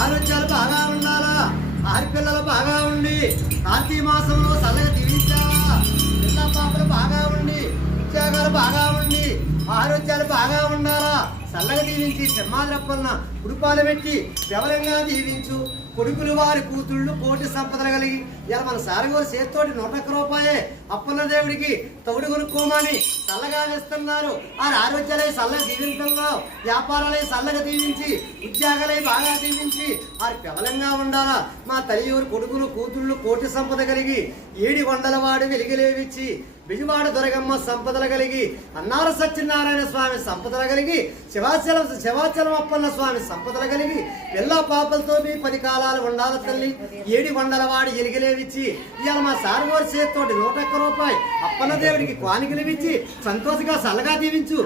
ఆరోగ్యాలు బాగా ఉండాలా, ఆడపిల్లలు బాగా ఉండి కార్తీక మాసంలో చల్లగా దీవించాలా, పిల్ల పాపలు బాగా ఉండి ఉద్యోగాలు బాగా ఉండి ఆరోగ్యాలు బాగా ఉండాలా, చల్లగా దీవించి సింహాద్రప్పన్న కుడిపాలు పెట్టి వివరంగా దీవించు. కొడుకులు వారి కూతుళ్ళు కోటి సంపదలు కలిగి ఇలా మన సారగోరు చేతితోటి 101 రూపాయే అప్పన్న దేవుడికి తౌడు కొనుక్కోమని చల్లగా వేస్తున్నారు. ఆ ఆరోగ్యాలై చల్లగా దీవించున్నాం, వ్యాపారాలై చల్లగా దీవించి ఉద్యోగాలై బాగా దీవించి వారి పివలంగా ఉండాలా. మా తల్లియూరు కొడుకులు కూతుళ్ళు కోటి సంపద కలిగి 7 వందలవాడు వెలిగిలేవిచ్చి బిజువాడ దొరగమ్మ సంపదలు కలిగి అన్నార సత్యనారాయణ స్వామి సంపదలు కలిగి శివాచలం అప్పన్న స్వామి సంపదలు కలిగి ఎల్లా పాపలతో మీ 10 కాలాలు ఉండాలి తల్లి. 7 వందలవాడు ఎలిగిలేవిచ్చి ఇవాళ మా సారుగోరు చేతితోటి 101 రూపాయి అప్పన్న దేవుడికి కానుకలు ఇచ్చి సంతోషంగా చల్లగా దీవించు.